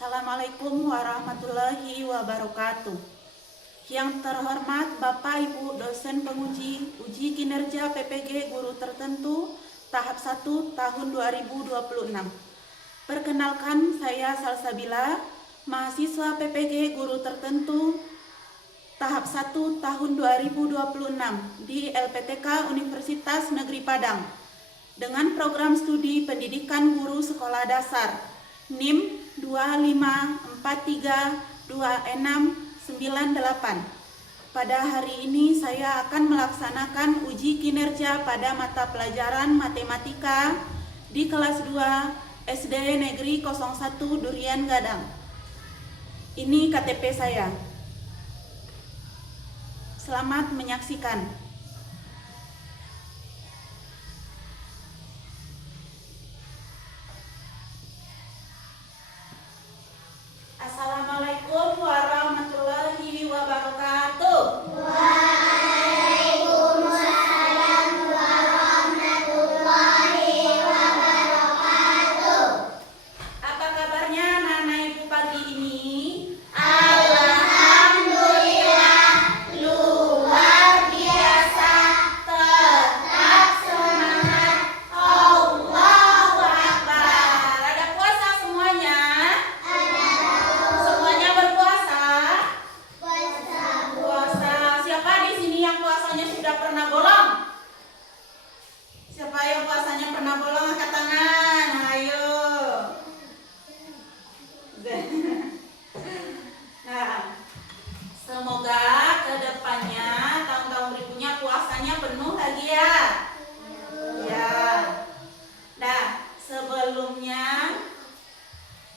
Assalamualaikum warahmatullahi wabarakatuh. Yang terhormat Bapak Ibu dosen penguji uji kinerja PPG guru tertentu tahap 1 tahun 2026. Perkenalkan, saya Salsabila, mahasiswa PPG guru tertentu tahap 1 tahun 2026 di LPTK Universitas Negeri Padang dengan program studi pendidikan guru sekolah dasar NIM 25432698. Pada hari ini saya akan melaksanakan uji kinerja pada mata pelajaran matematika di kelas 2 SD Negeri 01 Durian Gadang. Ini KTP saya. Selamat menyaksikan. Assalamualaikum warahmatullahi wabarakatuh. Waalaikumsalam warahmatullahi wabarakatuh. Apa kabarnya anak-anak ibu pagi ini? Alhamdulillah, luar biasa. Tetap semangat. Allahu Akbar. Ada puasa semuanya? Semuanya berpuasa? Puasa. Siapa di sini yang puasanya sudah pernah bolong? Siapa yang puasanya pernah bolong angkat tangan? Ayo. Nah, semoga kedepannya tahun-tahun berikutnya puasanya penuh lagi ya. Ya. Nah, sebelumnya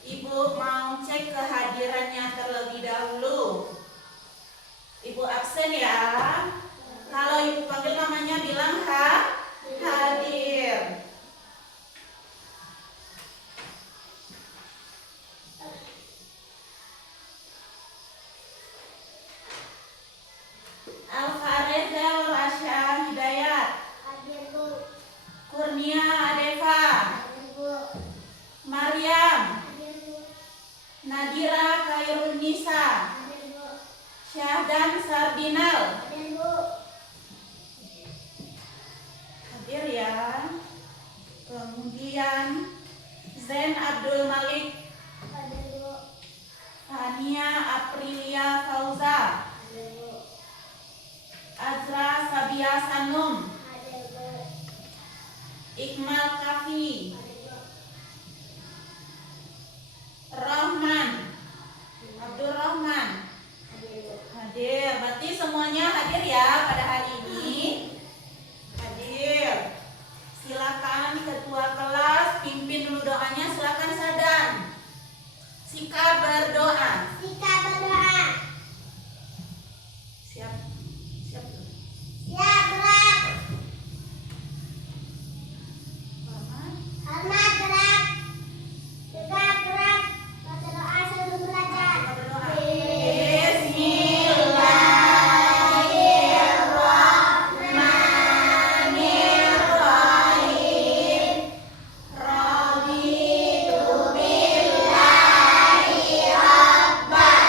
Ibu mau cek kehadirannya terlebih dahulu. Ibu absen ya. Kalau Ibu panggil namanya bilang hadir. Alfarezel Rasya Hidayat, Kurnia Adeva, Maryam, Nadira Khairun Nisa, Syahdan Sardinal. Hadir ya. Kemudian Zain Abdul Malik, Fania Aprilia Fauza, Azra Sabia Sanum, Iqmal Kafi, Rahman Abdul Rahman hadir. Berarti semuanya hadir ya pada hari ini. Hadir. Silakan ketua kelas pimpin dulu doanya. Silakan Sadan. Sika berdoa. Siap. Siap. Rahman. Bismillahirrahmanirrahim. Raditu billahi rabban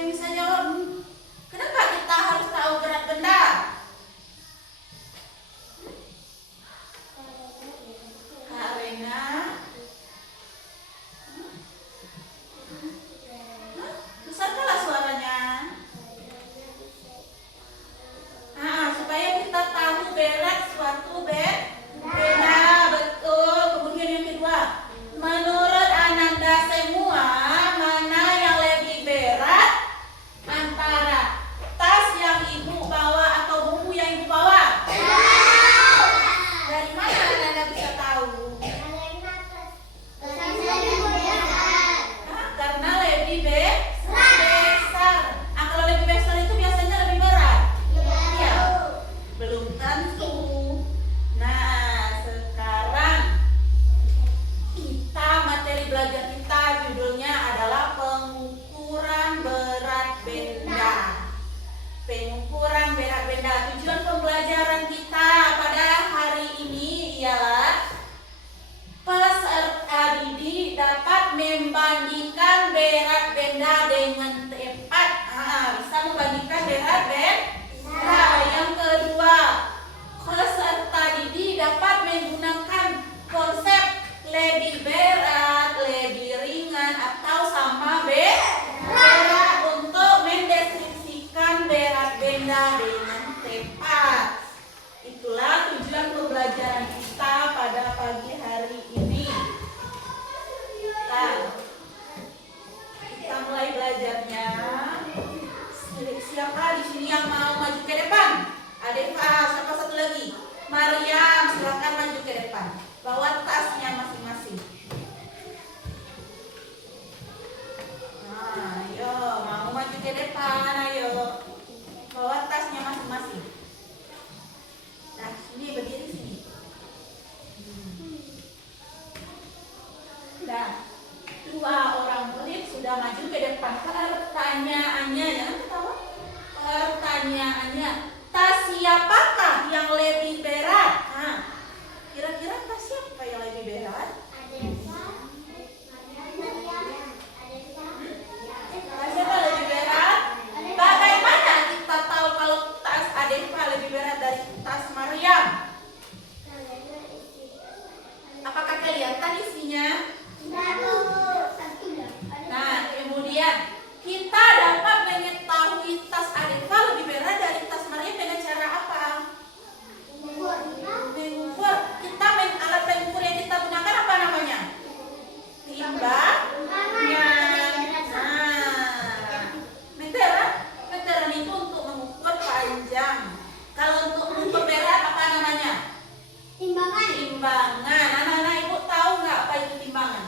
yang bisa jawab? Kenapa kita harus tahu berat benda? Karena besarkanlah suaranya. Supaya kita tahu berat suatu benda. Betul. Kemudian yang kedua, menurut Ananda semua, mana yang lebih berat antara tas yang ibu bawa atau buku yang ibu bawa? Dari mana Ananda bisa tahu? Karena lebih besar. Kalau lebih besar itu biasanya lebih berat. Iya. Belum tentu. Nah, sekarang materi belajar kita judulnya adalah pengukuran berat benda. Pengukuran berat benda. Tujuan pembelajaran kita pada hari ini ialah peserta didik dapat membandingkan berat benda dengan tepat. Bisa membandingkan berat benda. Yang kedua, peserta didik dapat menggunakan konsep lebih berat, lebih ringan, atau sama berat untuk mendeskripsikan berat benda dengan tepat. Itulah tujuan pembelajaran kita pada pagi hari ini. Kita mulai belajarnya. Siapa di sini yang mau maju ke depan? Adeva, siapa satu lagi? Mariam, silakan maju ke depan. Bawa tasnya masing-masing. Ayo, mau maju ke depan, ayo. Bawa tasnya masing-masing. Nah, sini berdiri sini. Nah, dua orang murid sudah maju ke depan. Pertanyaannya, jangan ketawa. Pertanyaannya, tas siapakah yang lebih berat? Kira-kira tas siapa yang lebih berat? Tas siapa lebih berat? Bagaimana kita tahu kalau tas Adeva lebih berat dari tas Mariam? Apakah kelihatan isinya? Nah, kemudian kita dapat mengetahui tas Adeva lebih berat dari tas Mariam dengan cara apa? Mengukur. Alat pengukur yang kita gunakan apa namanya? Timbangan. Meteran itu untuk mengukur panjang. Kalau untuk mengukur berat apa namanya? Timbangan. Anak-anak ibu tahu nggak apa itu timbangan?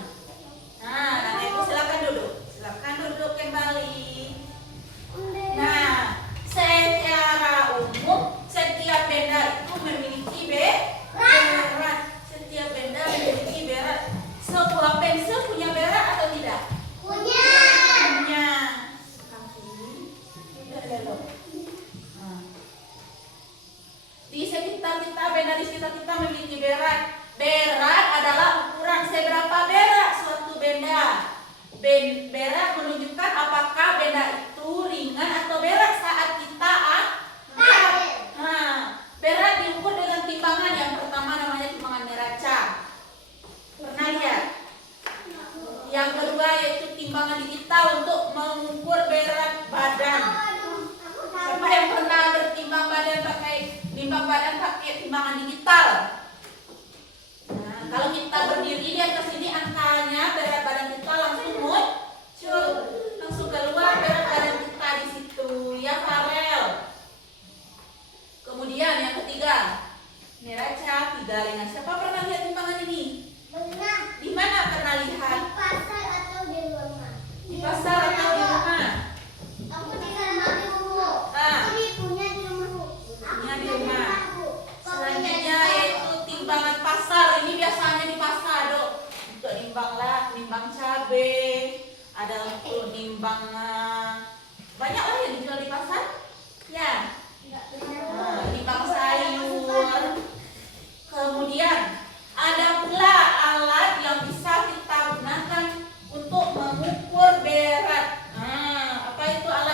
Nah, anak ibu silakan duduk. Silakan duduk kembali. Nah, secara umum setiap benda itu memiliki berat. Setiap benda memiliki berat. Sebuah pensil punya berat atau tidak? Punya. Di sekitar kita, benda di sekitar kita memiliki berat. Berat adalah ukuran seberapa berat suatu benda. Berat menunjukkan apakah benda itu ringan atau berat saat kita angkat. Berat diukur dengan timbangan. Yang pertama namanya timbangan neraca. Pernah lihat? Yang kedua yaitu timbangan digital untuk mengukur berat badan. Siapa yang pernah bertimbang badan pakai timbangan digital? Nah, kalau kita berdiri di atas ini angkanya berat badan kita langsung muncul, langsung keluar berat badan kita di situ, ya Farel. Kemudian yang ketiga, neraca 3 ringan. Siapa pernah lihat timbangan ini? Pernah. Di mana pernah lihat? Di pasar atau di rumah? Di pasar atau di rumah? Aku di rumah dulu. Aku punya di rumah. Punya di rumah. Selanjutnya yaitu timbangan pasar. Ini biasanya di pasar, Dok. Untuk nimbang cabai, ada untuk nimbang banyak lah yang dijual di pasar. Ya. Nimbang sayur. Kemudian ada pula alat yang bisa kita gunakan untuk mengukur berat. Apa itu alat?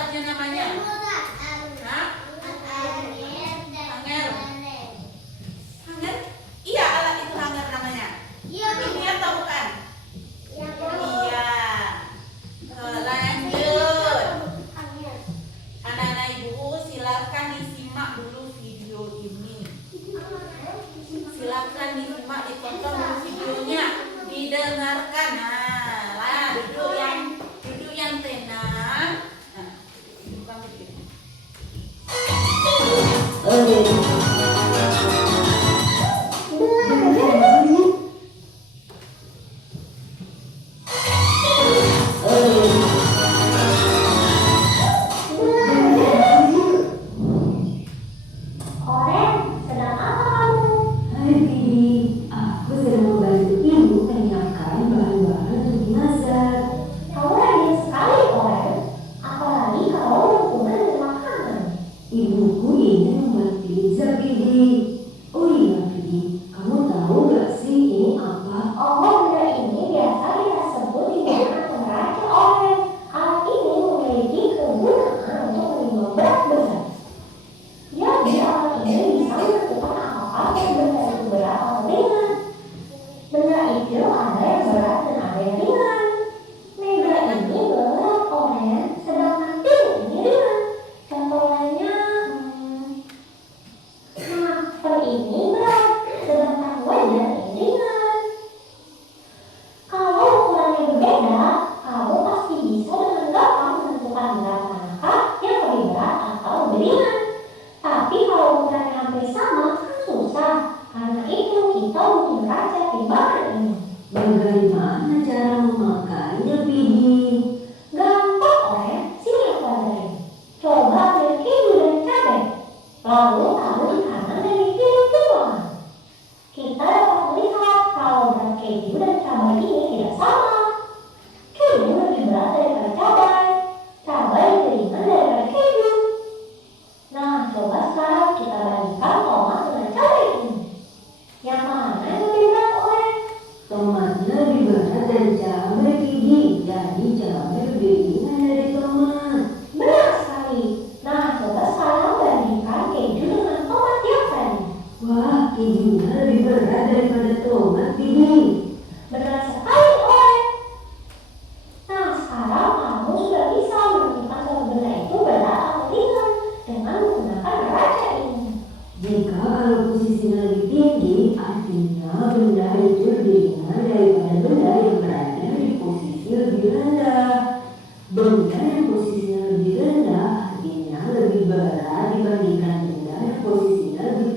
yang posisinya lebih rendah artinya lebih berat dibandingkan benda yang posisinya lebih.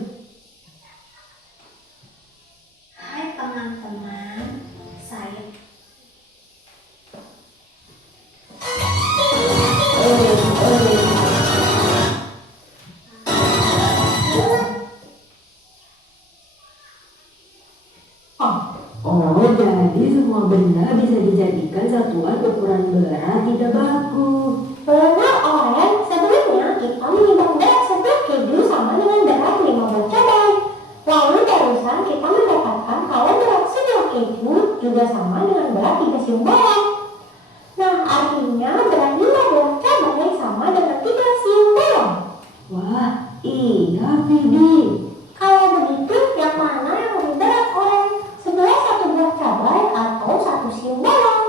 Hai teman-teman, saya Oh, jadi semua benda bisa dijadikan satuan ukuran berat tidak baku. benar Oren, sebelumnya kita menimbang berat setiap keju sama dengan berat 15 cabai. Lalu barusan kita mendapatkan kalau berat sebuah keju juga sama dengan berat 3 siung bawang. Nah, artinya berat 15 cabai sama dengan 3 siung bawang. Wah, iya Vidi. Kalau begitu, yang mana yang lebih berat Oren? Sebelah satu buah cabai atau 1 siung bawang?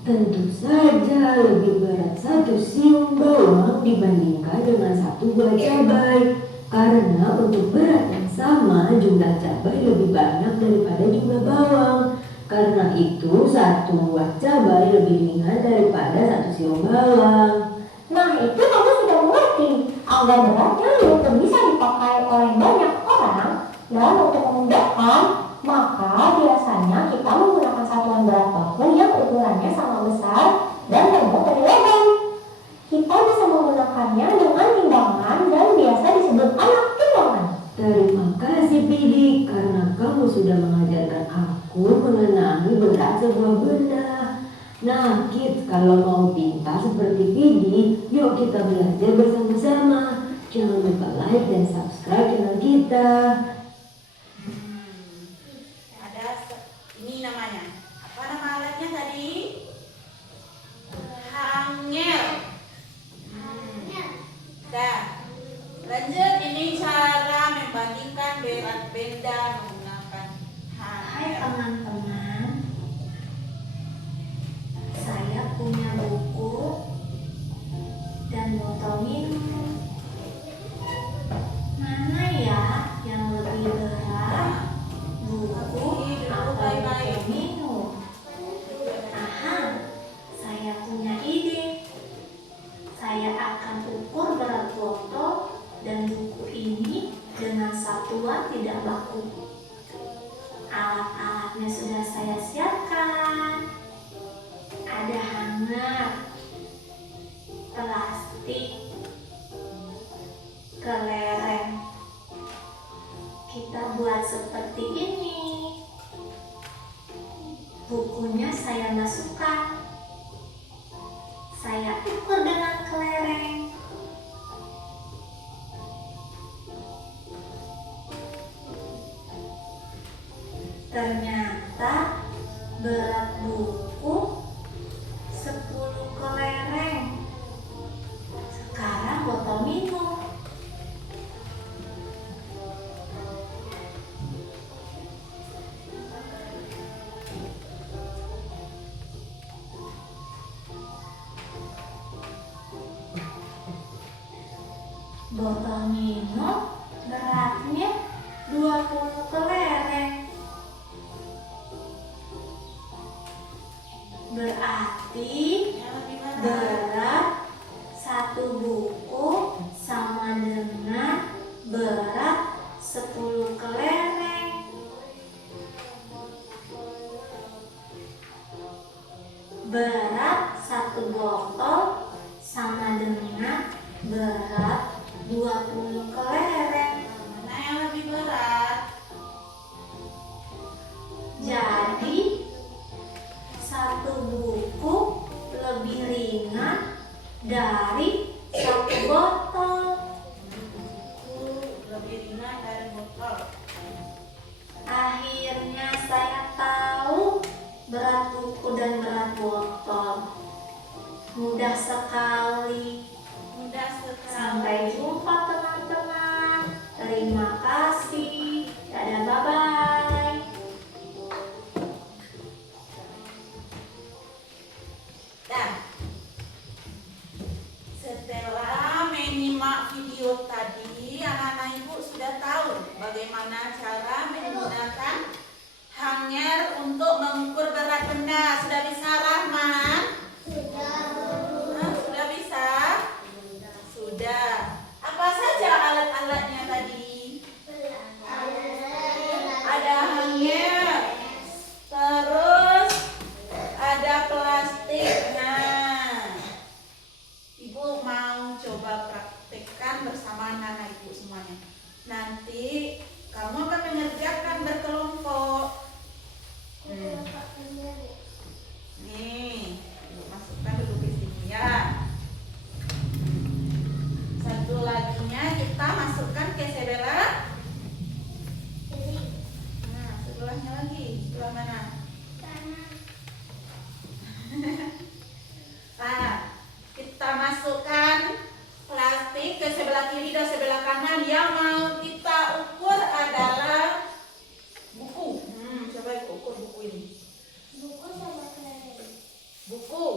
Tentu saja lebih berat 1 siung bawang dibandingkan dengan 1 buah cabai. Karena untuk berat yang sama jumlah cabai lebih banyak daripada jumlah bawang. Karena itu 1 buah cabai lebih ringan daripada 1 siung bawang. Nah, itu kamu sudah mengerti. Agar beratnya lebih bisa dipakai oleh banyak orang dan untuk memudahkan, maka biasanya kita menggunakan satuan berat baku yang ukurannya sama besar dan terbuat dari logam. Kita bisa menggunakannya dengan timbangan dan biasa disebut alat timbangan. Terima kasih Vidi karena kamu sudah mengajarkan aku mengenai berat sebuah benda. Nah, Kids, kalau mau pintar seperti Vidi, yuk kita belajar bersama-sama. Jangan lupa like dan subscribe channel kita. Ada ini namanya. Apa nama alatnya tadi? Hanger. Dah. Lanjut, ini cara membandingkan berat benda menggunakan Hai hanger. teman-teman, saya punya buku dan botol minum. Mana ya yang lebih berat, buku atau botol minum? Aha, saya punya ide. Saya akan ukur berat botol dan buku ini dengan satuan tidak baku. Alat-alatnya sudah saya siapkan. Ada hanger, plastik, kelereng. Kita buat seperti ini. Bukunya saya masukkan. Saya ukur dengan kelereng. Ternyata berat buku 10 kelereng. Sekarang botol minum. Botol minum beratnya 20 kelereng. Berarti Yang lebih berat. berat satu buku sama dengan berat 10 kelereng. Berat satu botol sama dengan berat 20 kelereng. Mana yang lebih berat? Jadi satu buku lebih ringan dari satu botol. Buku lebih ringan dari botol. Akhirnya saya tahu berat buku dan berat botol. Mudah sekali. Mudah sekali. Sampai jumpa teman-teman. Terima kasih. Dadah, bye-bye. Dan setelah menyimak video tadi, anak-anak ibu sudah tahu bagaimana cara menggunakan hanger untuk mengukur berat benda. Sudah bisa, Rahman? Sudah. Sudah coba praktekkan bersama anak-anak ibu semuanya. Nanti kamu akan mengerjakan berkelompok. Nih, ibu masukkan dulu di sini ya. Satu laginya kita masukkan ke sebelah. Nah, sebelahnya lagi. Sebelah mana? Nah, kita masukkan plastik ke sebelah kiri dan sebelah kanan. Yang mau kita ukur adalah buku. Coba ibu ukur buku ini. Buku.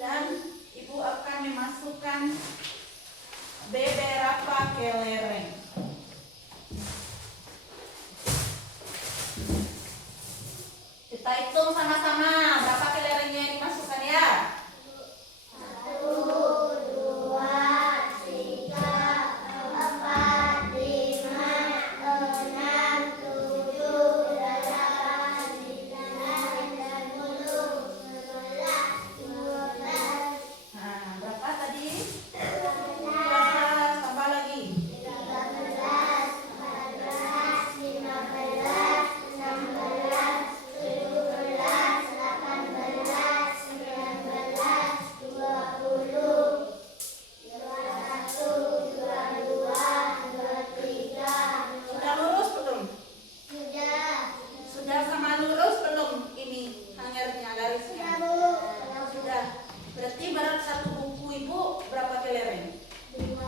Dan ibu akan memasukkan beberapa kelereng. Kita hitung sama-sama berapa kelerengnya yang dimasukkan ya. 5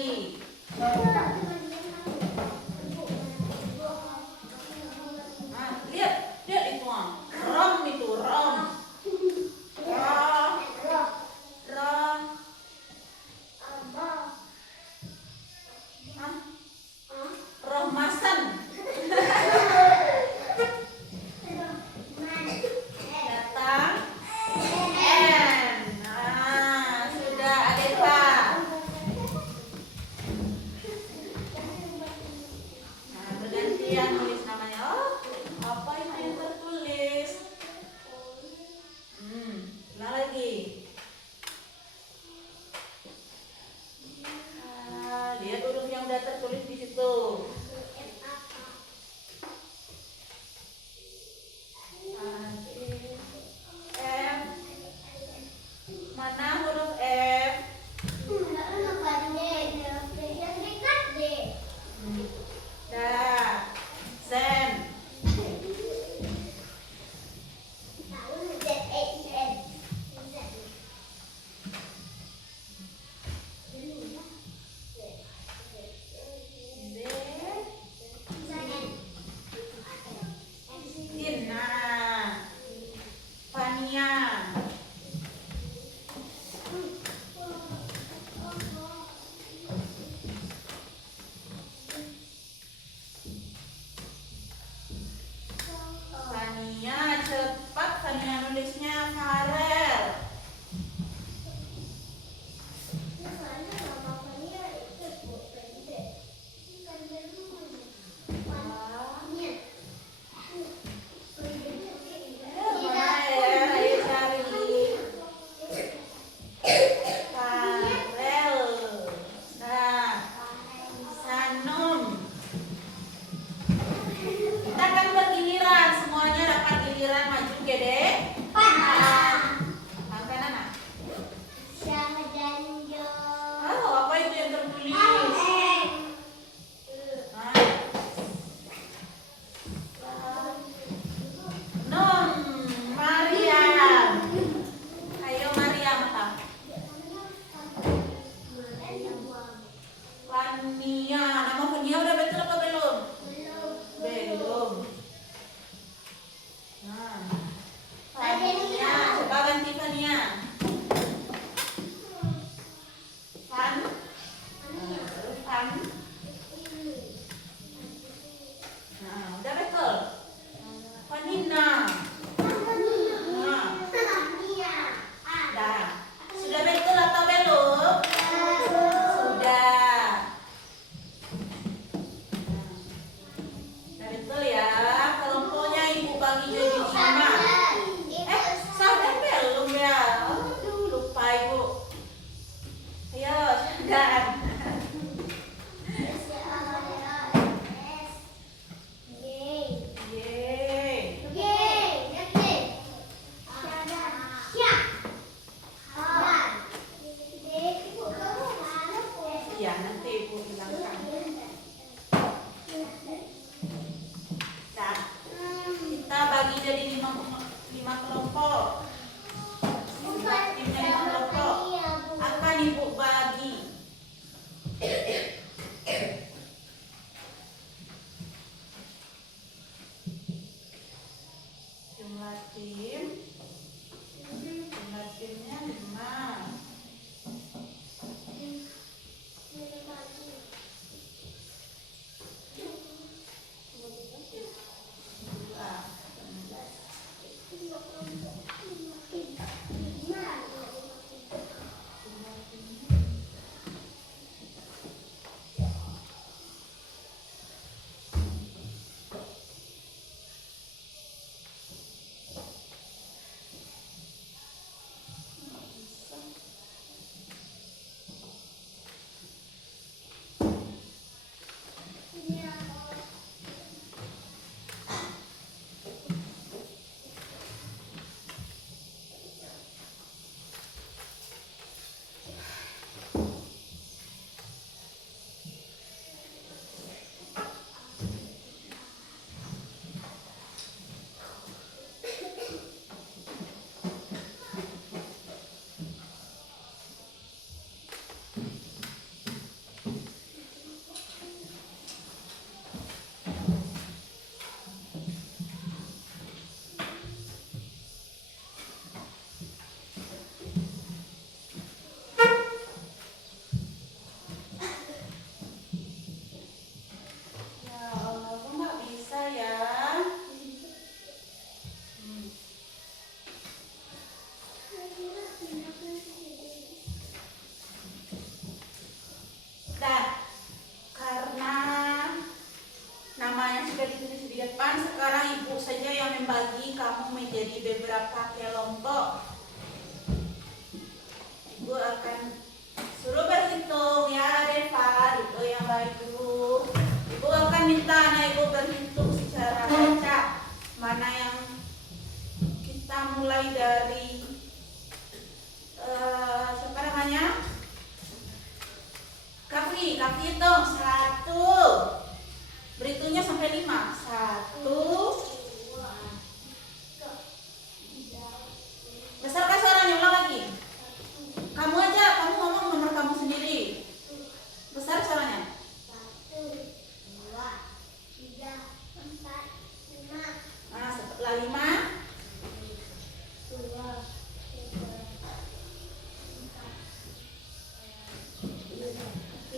lagi. Nah, lihat itu rom itu rom. Rom. Rom. Hah? Rohmasan. Datang. N. Nah, sudah Adepa. Nah, bergantian nulis namanya. Oh, apa itu yang tertulis? Ulang lagi. Lihat huruf yang udah tertulis di situ. F. Mana huruf F? Dah. Sen. Sin. Nah. Fania.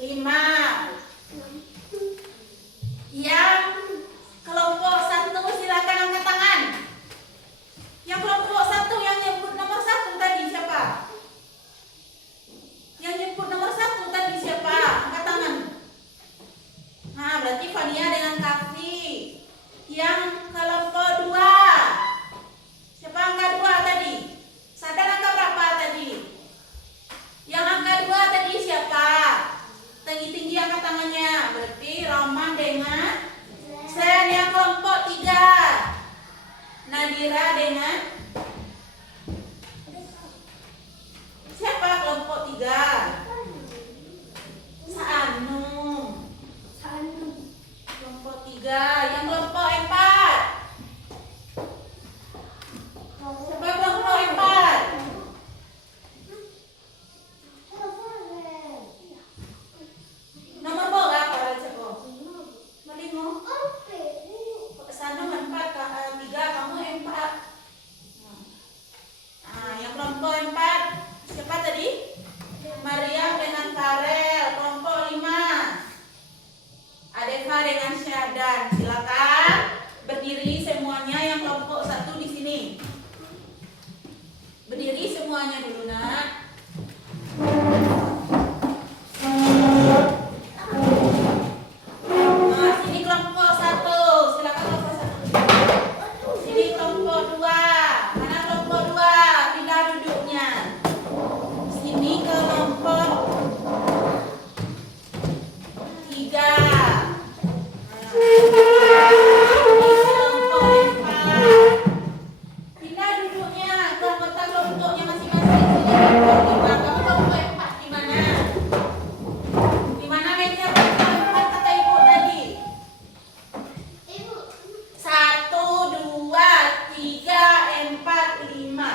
5. Yang kelompok 1 silakan angkat tangan. Yang kelompok 1 yang nyebut nomor 1 tadi siapa? Yang nyebut nomor 1 tadi siapa? Angkat tangan. Nah, berarti Fania dengan Kafi. Yang kelompok 2. Siapa angka 2 tadi? Sadar angka berapa tadi? Yang angka 2 tadi siapa? Tinggi-tinggi angkat tangannya. Berarti Roman dengan Sen. Yang kelompok 3. Nadira dengan siapa kelompok 3? Saanum. Kelompok 3. Yang kelompok 4. Siapa kelompok 4? Nomor berapa siapa? Melimo. Sanum 4, 3, kamu 4. Nah, yang kelompok 4 siapa tadi? Mariam dengan Farel. Kelompok 5. Adeva dengan Syadan. Silakan berdiri semuanya yang kelompok 1 di sini. Berdiri semuanya dulu, Nak. Nah, sini kelompok 1. Silakan kelompok 1. Sini kelompok 2. Mana kelompok 2? Pindah duduknya. Sini kelompok 3. Kelompok 4. Pindah duduknya ke anggota kelompoknya masing-masing. Sini kelompok 5. Kamu kelompok 4 di mana? Di mana meja kelompok 4 kata Ibu tadi? 1, 2, 3, 4, 5.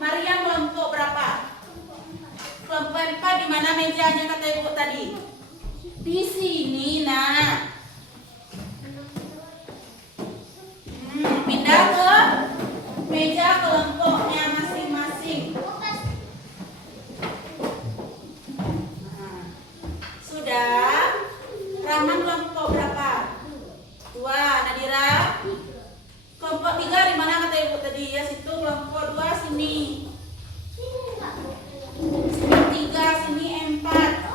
Mariam kelompok berapa? Kelompok 4 di mana mejanya kata Ibu tadi? Di sini, Nak. Pindah ke meja kelompoknya masing-masing. Nah, sudah. Rahman kelompok berapa? 2. Nadira kelompok 3 di mana kata Ibu tadi? Ya situ kelompok 2 sini. Sini 3, sini 4.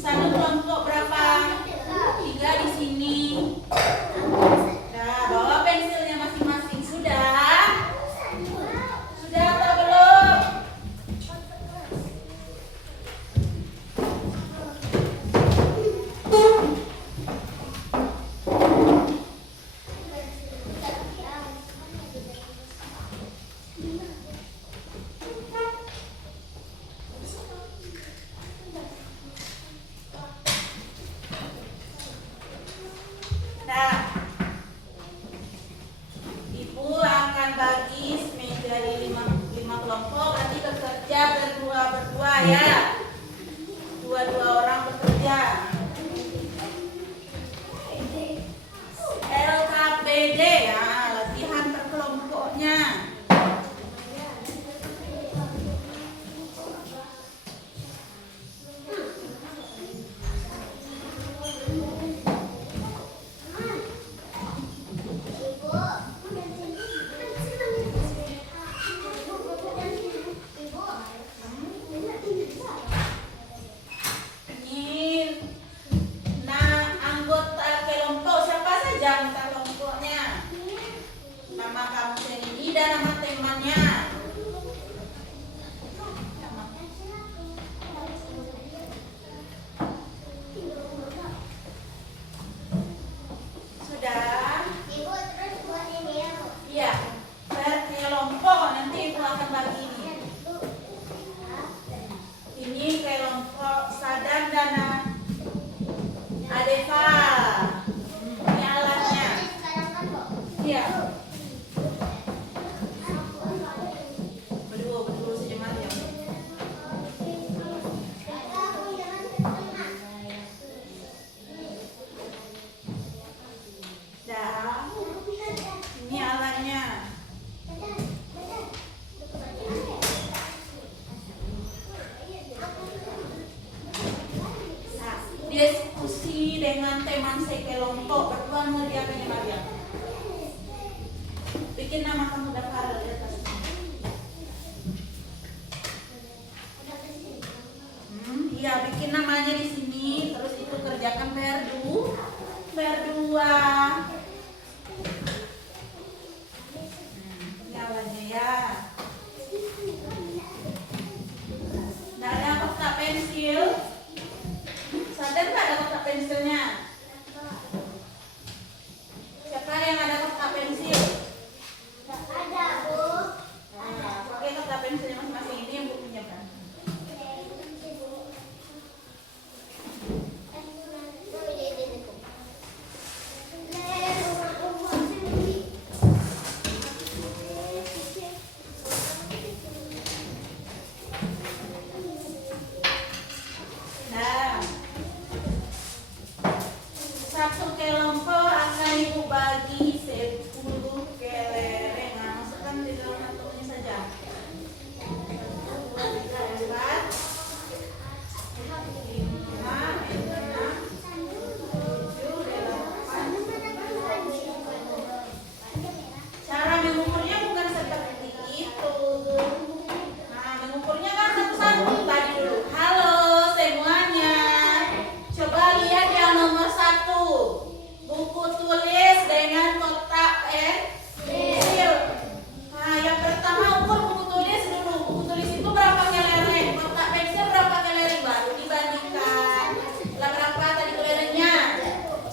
Sana kelompok berapa? 3 di sini. Nah, bawa pensilnya masing-masing. Sudah? Sudah atau belum? Nah, Ibu akan bagi meja di 5 kelompok. Nanti bekerja berdua ya. 2 orang bekerja. LKPD ya, latihan per kelompoknya. diskusi dengan teman sekelompok. Berdua mengerjakan yang Maria. Bikin nama kamu daftar di atas. Iya, bikin namanya di sini. Terus itu kerjakan berdua. Nyalanya ya. Nggak ada kotak pensil. Sadar nggak ada kotak pensilnya? Siapa yang ada kotak pensil? Ada, Bu. Nah, pakai kotak pensilnya masing-masing. Ini yang Bu punya kan? Nah, satu kelompok akan Ibu bagi 10 kelereng. Nah, masukkan di dalam kantongnya saja. 1, 2, 3, 4, 5, 6, 7, 8. Cara mengukurnya bukan seperti itu. Nah, mengukurnya kan satu-satu tadi dulu. Halo semuanya. Coba lihat yang nomor 1. Buku tulis dengan kotak pensil. Nah, yang pertama ukur buku tulis dulu. Buku tulis itu berapa kelereng? Kotak pensil berapa kelereng? Baru dibandingkan. Lah berapa tadi kelerengnya?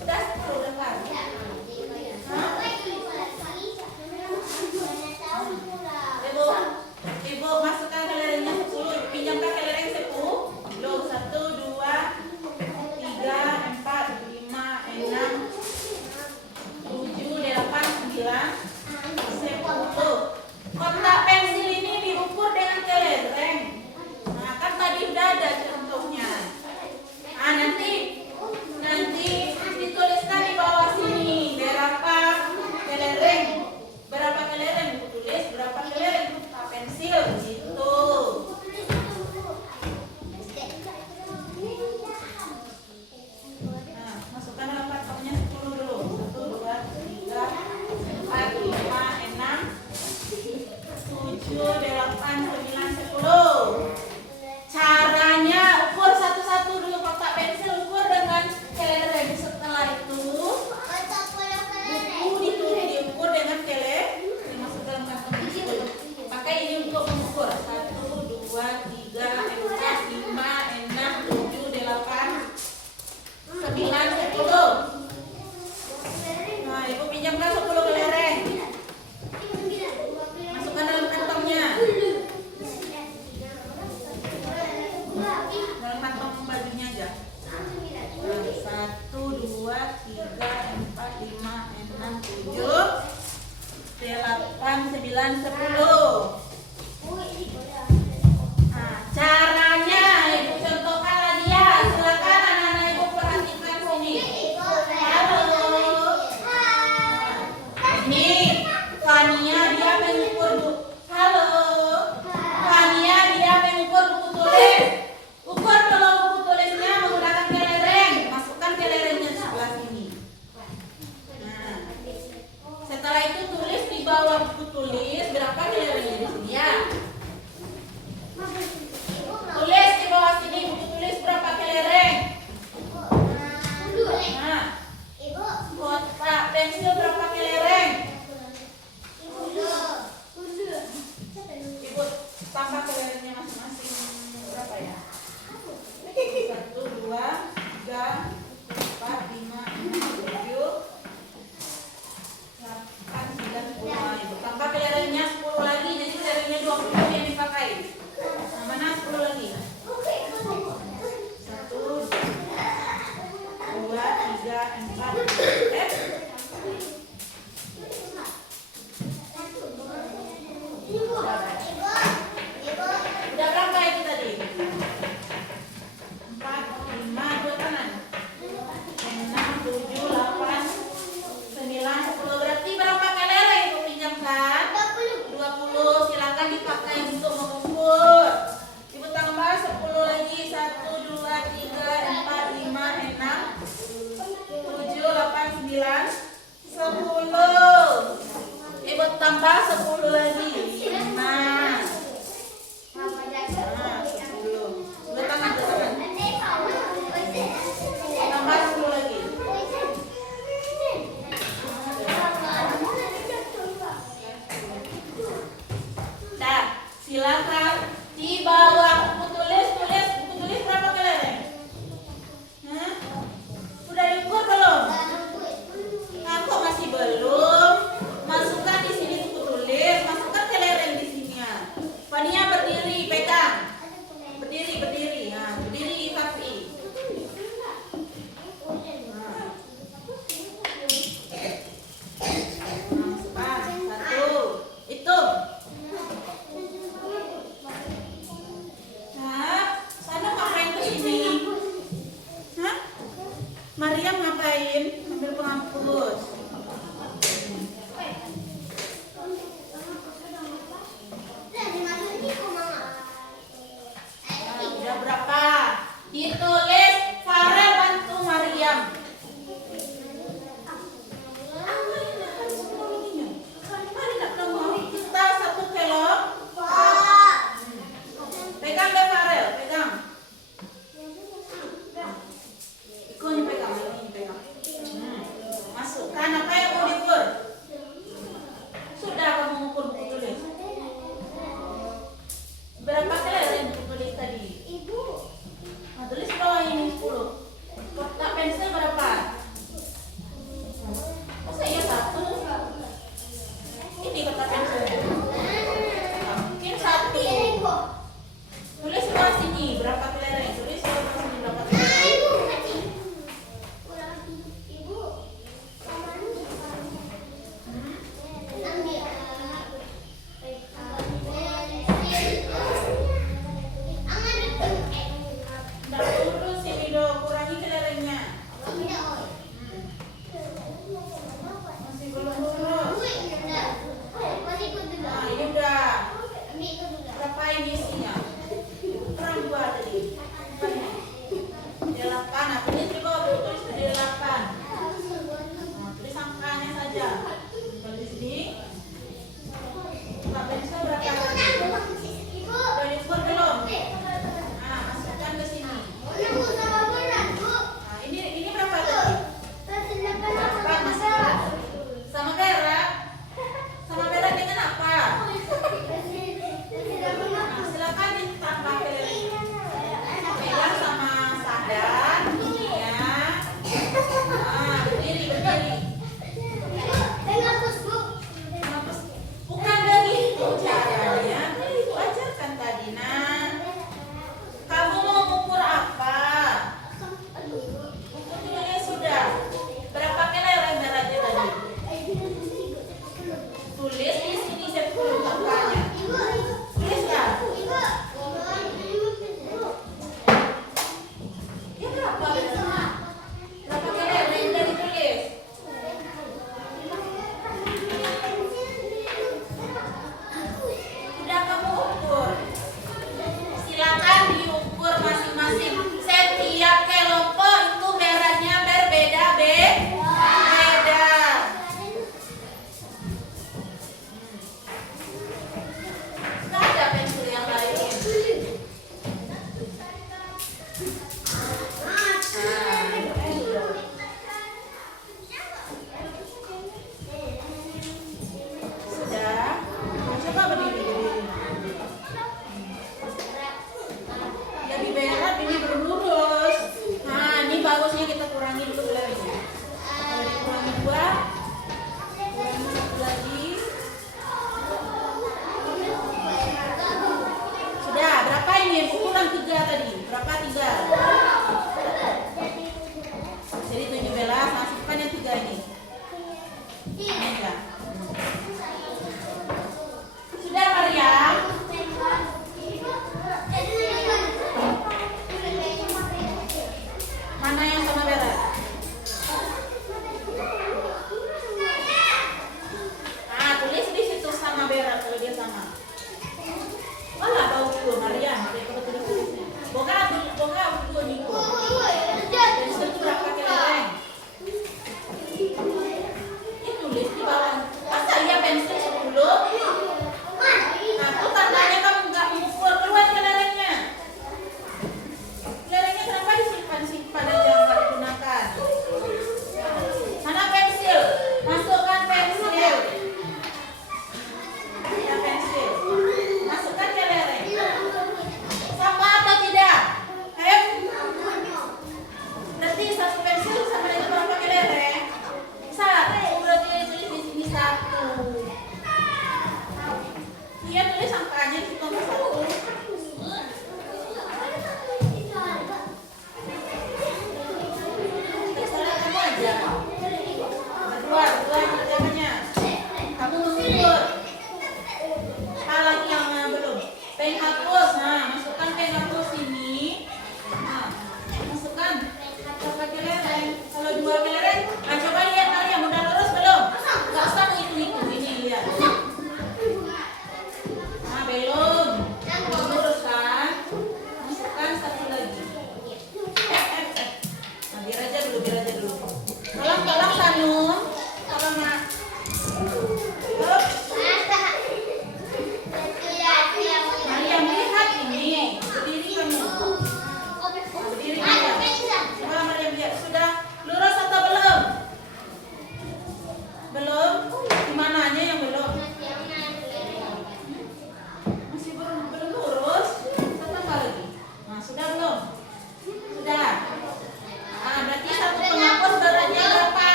Sudah 10 dapat. Ibu masukkan kelerengnya 10. Pinjamkan kelereng 10. Loh, 1, 2, 3, 4, 5, 6, 7, 8, 9, 10. Kotak pensil ini diukur dengan kelereng. Nah, kan tadi udah ada contohnya. Nah, nanti dituliskan di bawah sini berapa kelereng. Berapa kelereng buku tulis, berapa kelereng kotak pensil gitu. Nah, masukkan dalam kantongnya 10 dulu. 1, 2, 3, 4, 5, 6, 7, 8, 9, 10. Caranya ukur satu-satu dulu kotak pensil, ukur dengan kelereng. Setelah itu buku ditulis diukur dengan kelereng. Dimasuk dalam kantong itu. Pakai ini untuk mengukur. 1, 2, 3, 4, 5, 6, 7, 8, 9, 10. Nah, Ibu pinjamkan 10 kelereng. Masukkan dalam kantongnya. Dalam kantong bajunya aja. Nah, 1, 2, 3, 4, 5, 6, 7, 8, 9, 10. Nah, caranya Ibu contohkan lagi ya. Silakan anak-anak Ibu perhatikan sini. Halo. Nah, ini Fania dia mengukur buku. Halo. Fania dia mengukur buku tulis. Ukur dulu buku tulisnya menggunakan kelereng. Masukkan kelerengnya di sebelah sini. Nah, setelah itu tulis di bawah buku tulis berapa kelerengnya di sini ya. Tulis di bawah sini buku tulis berapa kelereng. Nah, kotak pensil berapa kelereng. Ibu tambah kelerengnya masing-masing berapa ya? 1, 2, 3, 4, 5, 6, 7, 8, 9, 10. Nah, Ibu tambah kelerengnya 10 lagi. Jadi kelerengnya 20 yang dipakai. Nah, mana 10 lagi? 1, 2, 3, 4. Udah berapa itu tadi? 4, 5, 2 kanan. Mariam ngapain? Ambil penghapus. Udah berapa? Ditulis Farel bantu Mariam. Kita 1 kilo. Pegang deh Farel, pegang. Ikunya pegang, ini pegang. Masukkan apa yang mau diukur? Sudah kamu ukur buku tulis. Berapa kelereng buku tulis tadi? Nah, tulis bawah ini 10. Kotak pensil berapa? Masa iya 1? Ini kotak pensilnya. Mungkin 1. Tulis bawah sini berapa kelereng? Tulis bawah sini berapa kelereng? Nggak urus ini dong, kurangi kelerengnya. Masih belum urus. Nah, ini udah. Berapa ini isinya? Kurang 2 tadi. 4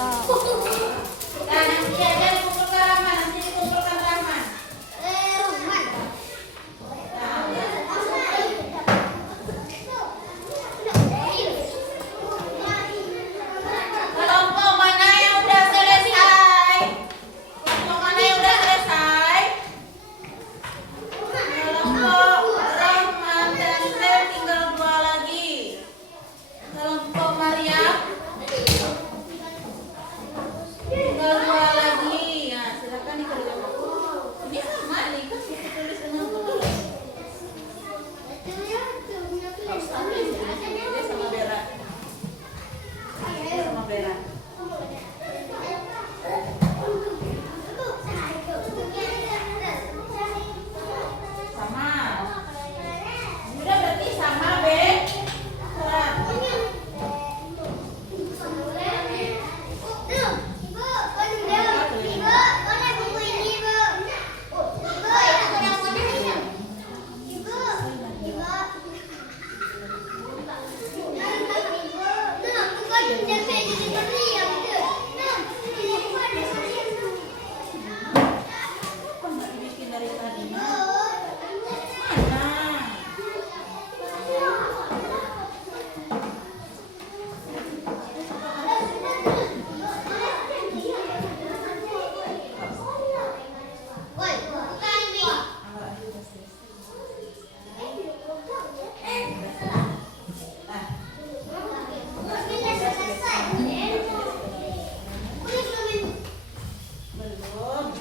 Nah, nanti aja dikumpulkan Rahman, nanti dikumpulkan Rahman. Kelompok mana yang udah selesai? Kelompok mana yang udah selesai? Kelompok Rahman dan Sel tinggal 2 lagi. Kelompok Maryam tinggal 2 lagi. Ya, silakan dikerjakan. Ini sama nih, kan buku tulis dengan betul. Dia sama Bera. Dia sama Bera. Sama. Udah berarti sama, Be. Kurang. Bikin dari tadi. Mana? Belum.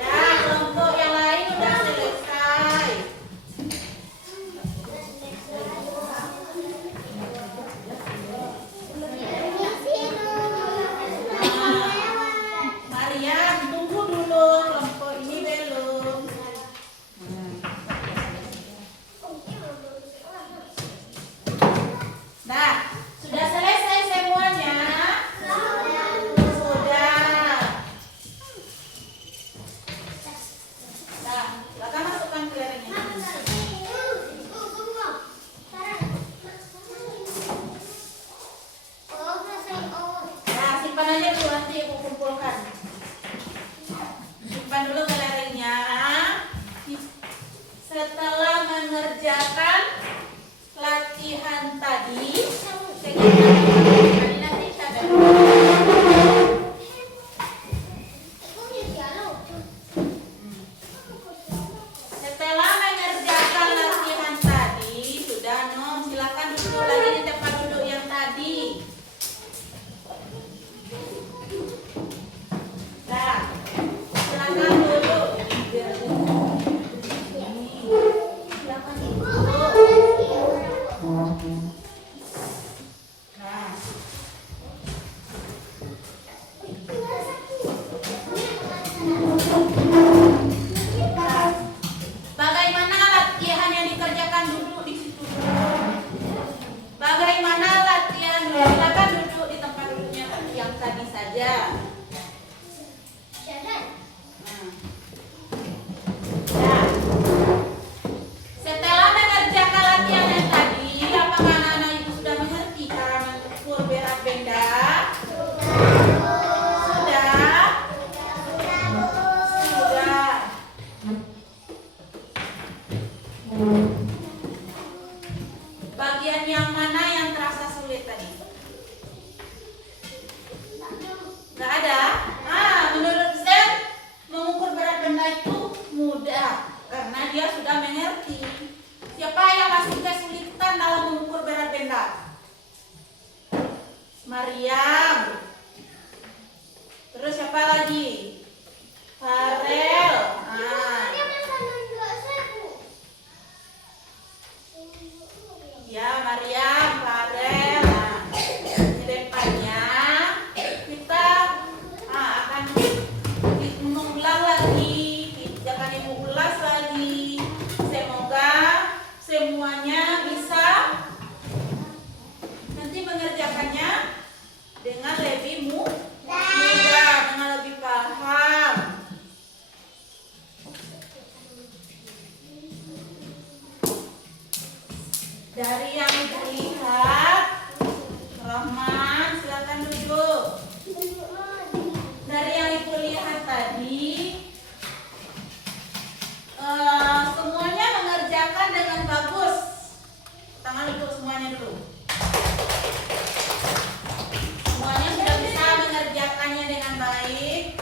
Nah, kelompok yang lain udah selesai. Maryam, tunggu dulu, kelompok ini belum. Nah, sudah selesai semuanya? Sudah. Nah, silakan masukkan kelerengnya. Nah, simpan aja dulu, nanti aku kumpulkan. Simpan dulu kelerengnya. Setelah mengerjakan latihan tadi, nanti cadang. Setelah mengerjakan latihan tadi, sudah non, silakan duduk lagi di tempat duduk yang tadi. Nah, silakan duduk. Silakan duduk. Nah, bagaimana latihan yang dikerjakan duduk di situ? Bagaimana latihan? Silakan duduk di tempat duduknya yang tadi saja. Nah, setelah mengerjakan latihan yang tadi, apakah anak-anak ibu sudah mengerti cara mengukur berat benda? Sudah? Sudah. Bagian yang mana yang terasa sulit tadi? Nggak ada? Menurut Zen, mengukur berat benda itu mudah karena dia sudah mengerti. Siapa yang masih kesulitan dalam mengukur berat benda? Maryam. Terus siapa lagi? Farel. Ya, Maryam, Farel. Di depannya kita akan mengulang lagi. Jangan ibu ulas lagi. Semoga semuanya bisa nanti mengerjakannya dengan lebih mudah, dengan lebih paham. Dari yang ibu lihat, Rahman silakan duduk. Dari yang ibu lihat tadi, semuanya mengerjakan dengan bagus. Tangan duduk semuanya dulu. Semuanya sudah bisa mengerjakannya dengan baik,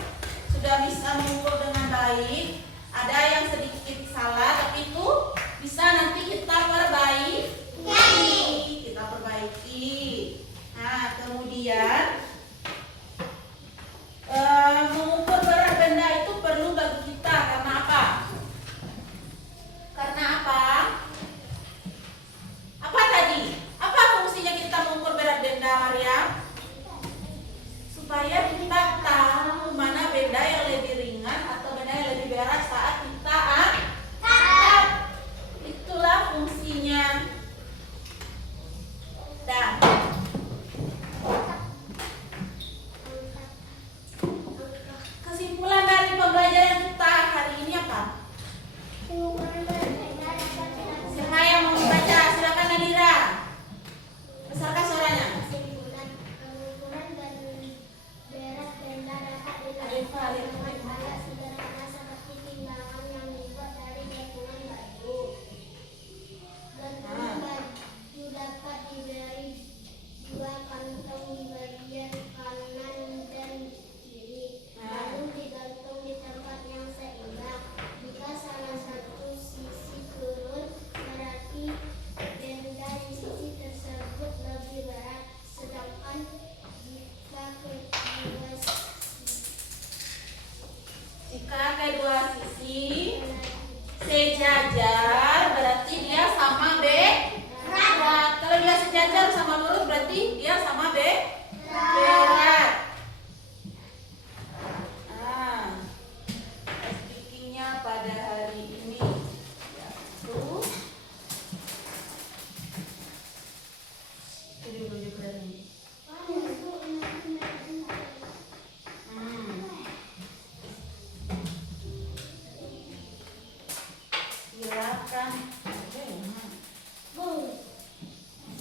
sudah bisa mengukur dengan baik. Ada yang sedikit salah, tapi itu bisa nanti kita perbaiki. Nah, kemudian mengukur berat benda itu perlu bagi kita karena apa? Karena apa? Apa tadi? Apa fungsinya kita mengukur berat benda, Maria? Supaya kita tahu mana benda yang lebih ringan atau benda yang lebih berat saat kita angkat. Itulah fungsinya. Dan kesimpulan dari pembelajaran kita hari ini apa? Siapa yang mau membaca? Silakan Nadira. Besarkan suaranya. Jika kedua sisi sejajar berarti dia sama berat. Kalau dia sejajar sama lurus berarti dia sama berat. Nah, speakingnya pada hari ini yaitu tunjuk dari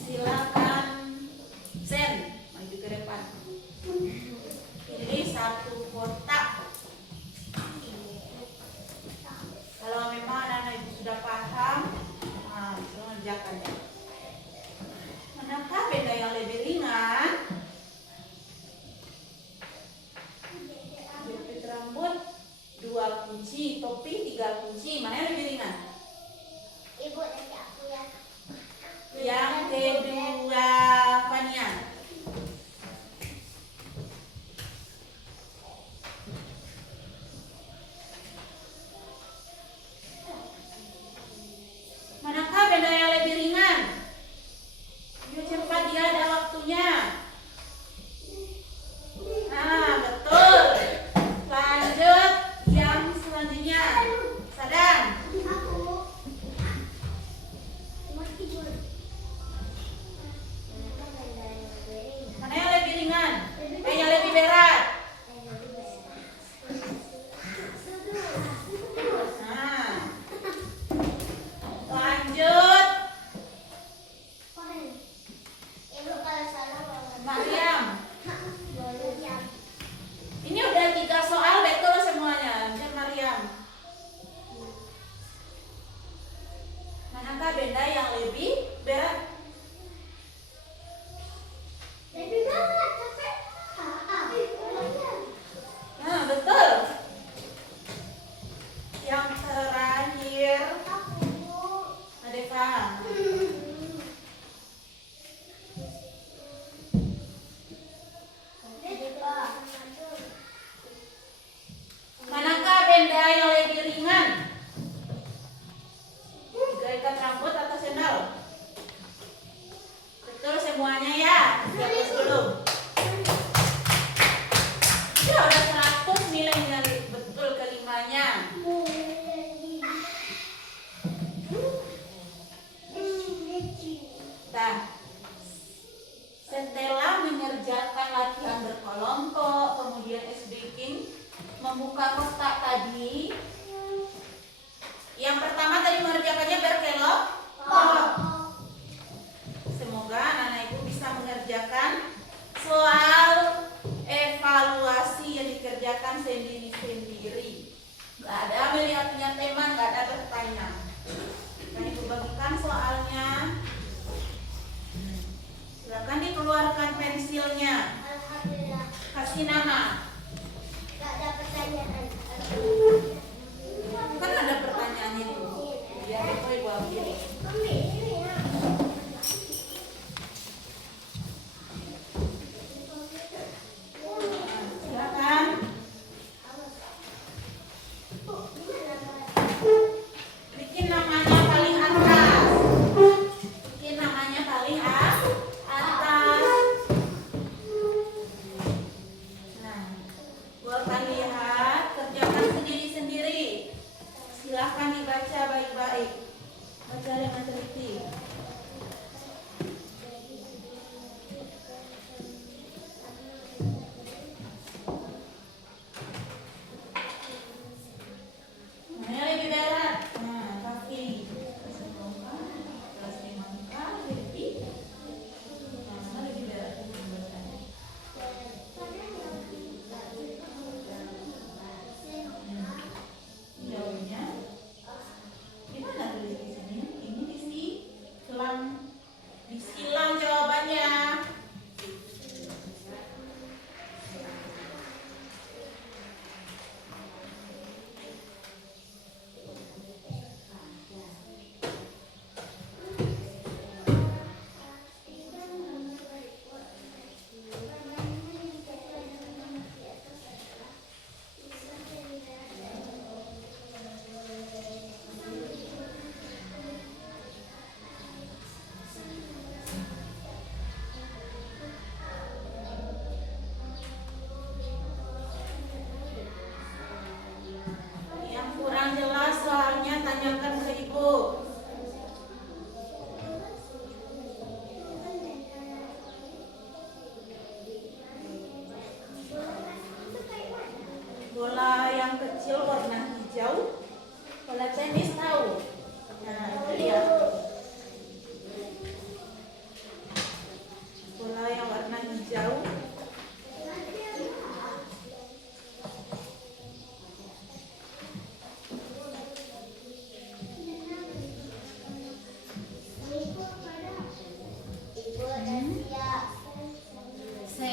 silakan Zen maju ke depan. Pilih satu kotak. Kalau memang anak-anak ibu sudah paham, bisa mengerjakannya. Manakah benda yang lebih ringan? Jepit rambut 2 kunci, topi 3 kunci. Mana yang lebih ringan? Ibu nanti aku ya. Yang kedua, Fania. Manakah benda yang lebih ringan? Yuk cepat, dia ada waktunya. Nah, betul. Lanjut yang selanjutnya. Sadam. Mana yang lebih ringan? Yang lebih berat? Nah, lanjut. Mariam. Ini udah 3 soal betul semuanya. Lanjut Mariam. Manakah benda yang lebih berat? Nah, betul. Yang terakhir, Nadeva. Manakah benda yang lebih ringan? 3 ikat rambut atau sendal? Betul semuanya ya. Siap dulu. Ya udah 100 nilainya betul kelimanya. Nah, setelah mengerjakan latihan berkelompok, kemudian speaking, membuka kotak tadi. Yang pertama tadi mengerjakannya berkelompok.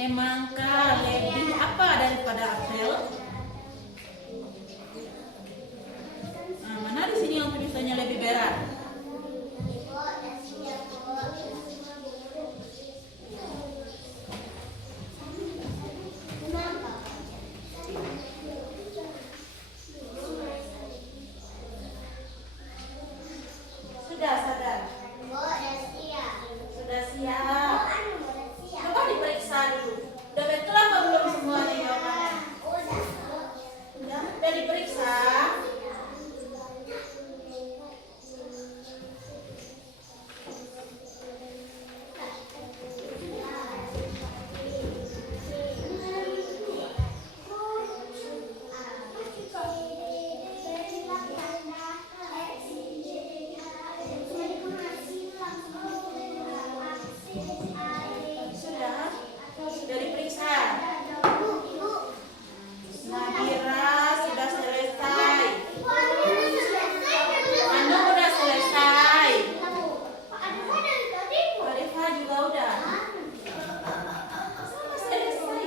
Semangka lebih apa daripada apel? Nah, mana di sini yang tulisannya lebih berat? Sudah sadar? Sudah siap? Coba diperiksa dulu. Udah betul apa belum semuanya jawabannya? Udah diperiksa? Sudah diperiksa? Nadira sudah selesai. Anu udah selesai. Arifah juga udah. Sama selesai.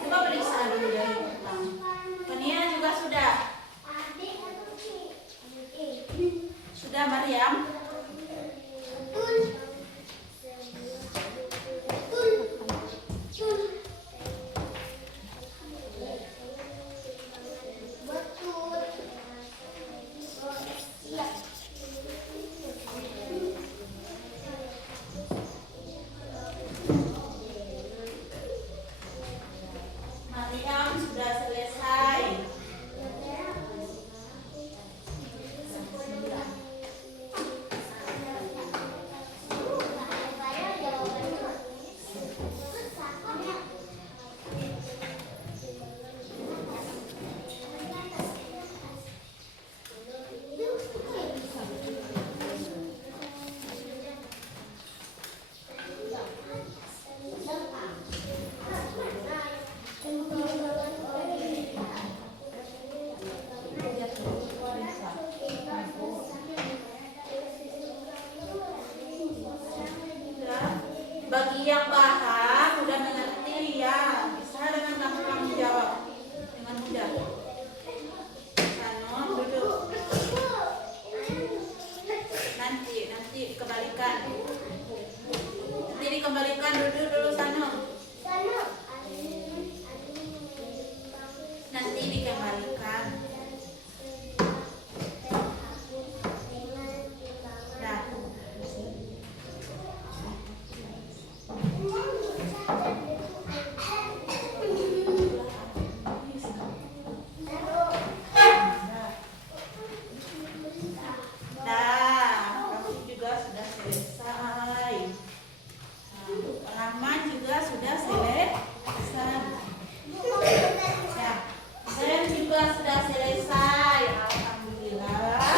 Coba periksa dulu dari belakang. Kania juga sudah. Sudah Mariam? Mariam sudah selesai. Bagi yang paham, udah mengerti ya, bisa dengan gampang menjawab dengan mudah. Sanom duduk. Nanti dikembalikan. Nanti dikembalikan, duduk dulu Sanom. Nanti dikembalikan. Dah. Kamu juga sudah selesai. Rahman juga sudah selesai. Ya, Zen juga sudah selesai. Alhamdulillah.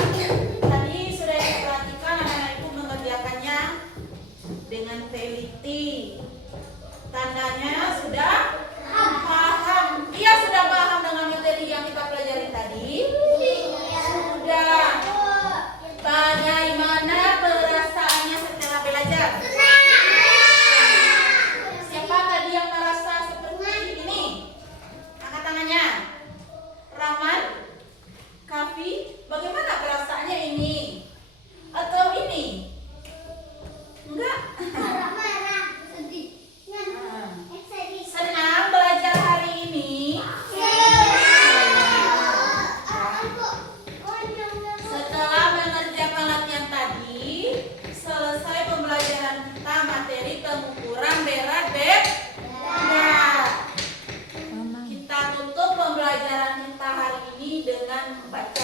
Tadi sudah diperhatikan anak-anak ibu mengerjakannya dengan teliti. Tandanya sudah paham. Iya, sudah paham dengan materi yang kita pelajari tadi. Sudah. Bagaimana perasaannya setelah belajar? Siapa tadi yang merasa seperti ini? Angkat tangannya. Rahman, Kafi, bagaimana perasaannya ini? Atau ini? Enggak? Senang belajar hari ini? Setelah mengerjakan latihan tadi, selesai pembelajaran kita materi pengukuran berat berat. Kita tutup pembelajaran kita hari ini dengan membaca